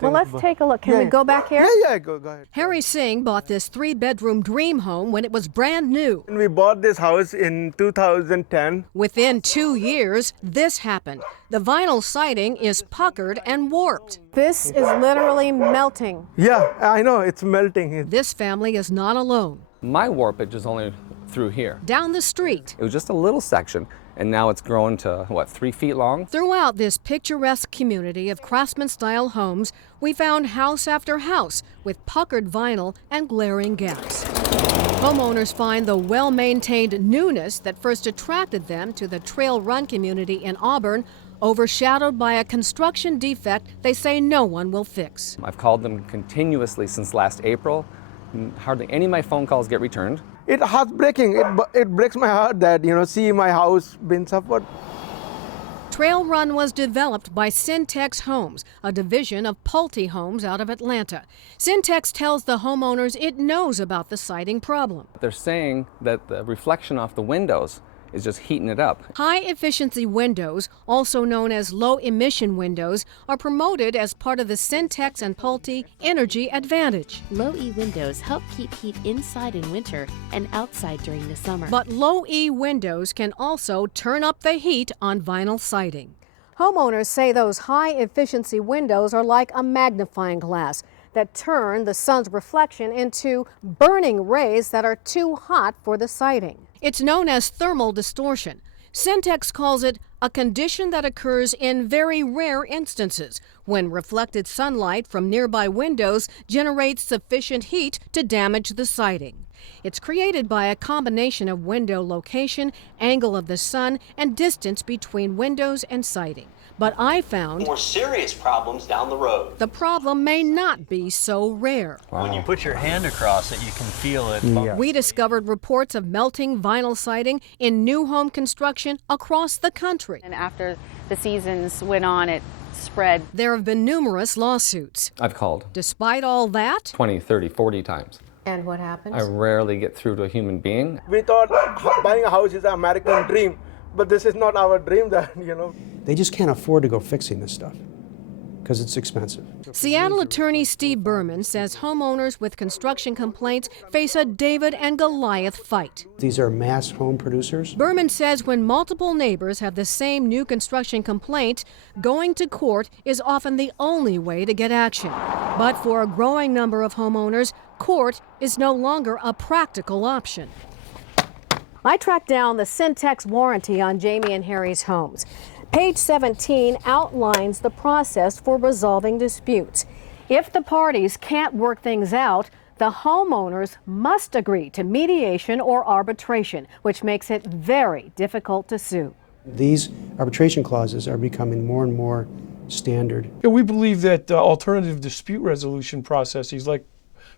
Well, let's take a look. Can we go back here? Yeah, go ahead. Harry Singh bought this 3-bedroom dream home when it was brand new. We bought this house in 2010. Within 2 years, this happened. The vinyl siding is puckered and warped. This is literally melting. Yeah, I know, it's melting. This family is not alone. My warpage is only through here. Down the street, It was just a little section, and now it's grown to, 3 feet long? throughout this picturesque community of craftsman-style homes, we found house after house with puckered vinyl and glaring gaps. Homeowners find the well-maintained newness that first attracted them to the Trail Run community in Auburn overshadowed by a construction defect they say no one will fix. I've called them continuously since last April. Hardly any of my phone calls get returned. It's heartbreaking. It breaks my heart that, see my house being suffered. Trail Run was developed by Syntex Homes, a division of Pulte Homes out of Atlanta. Syntex tells the homeowners it knows about the siding problem. They're saying that the reflection off the windows is just heating it up. High-efficiency windows, also known as low-emission windows, are promoted as part of the Syntex and Pulte Energy Advantage. Low-E windows help keep heat inside in winter and outside during the summer. But low-E windows can also turn up the heat on vinyl siding. Homeowners say those high-efficiency windows are like a magnifying glass that turn the sun's reflection into burning rays that are too hot for the siding. It's known as thermal distortion. Syntex calls it a condition that occurs in very rare instances when reflected sunlight from nearby windows generates sufficient heat to damage the siding. It's created by a combination of window location, angle of the sun, and distance between windows and siding. But I found more serious problems down the road. The problem may not be so rare. When you put your hand across it, you can feel it. Yeah. We discovered reports of melting vinyl siding in new home construction across the country. And after the seasons went on, it spread. There have been numerous lawsuits. I've called Despite all that, 20, 30, 40 times. And what happens? I rarely get through to a human being. We thought buying a house is an American dream, but this is not our dream that, They just can't afford to go fixing this stuff because it's expensive. Seattle attorney Steve Berman says homeowners with construction complaints face a David and Goliath fight. These are mass home producers. Berman says when multiple neighbors have the same new construction complaint, going to court is often the only way to get action. But for a growing number of homeowners, court is no longer a practical option. I tracked down the Syntex warranty on Jamie and Harry's homes. Page 17 outlines the process for resolving disputes. If the parties can't work things out, the homeowners must agree to mediation or arbitration, which makes it very difficult to sue. These arbitration clauses are becoming more and more standard. We believe that alternative dispute resolution processes like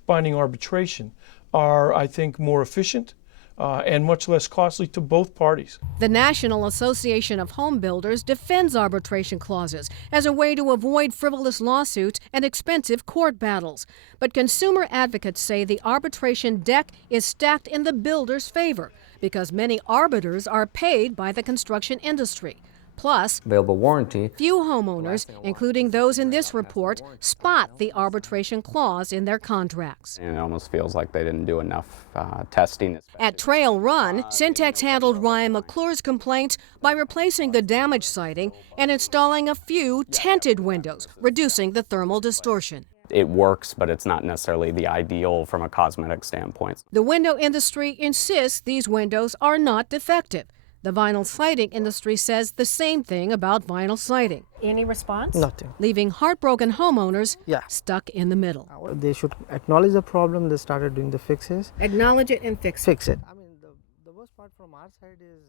binding arbitration are, I think, more efficient and much less costly to both parties. The National Association of Home Builders defends arbitration clauses as a way to avoid frivolous lawsuits and expensive court battles. But consumer advocates say the arbitration deck is stacked in the builder's favor because many arbiters are paid by the construction industry. Plus, Available warranty. few homeowners, including those in this report, spot the arbitration clause in their contracts. And it almost feels like they didn't do enough testing. At Trail Run, Syntex handled Ryan McClure's complaints by replacing the damaged siding and installing a few tinted windows, reducing the thermal distortion. It works, but it's not necessarily the ideal from a cosmetic standpoint. The window industry insists these windows are not defective. The vinyl siding industry says the same thing about vinyl siding. Any response? Nothing. Leaving heartbroken homeowners stuck in the middle. They should acknowledge the problem. They started doing the fixes. Acknowledge it and fix it. Fix it. I mean, the worst part from our side is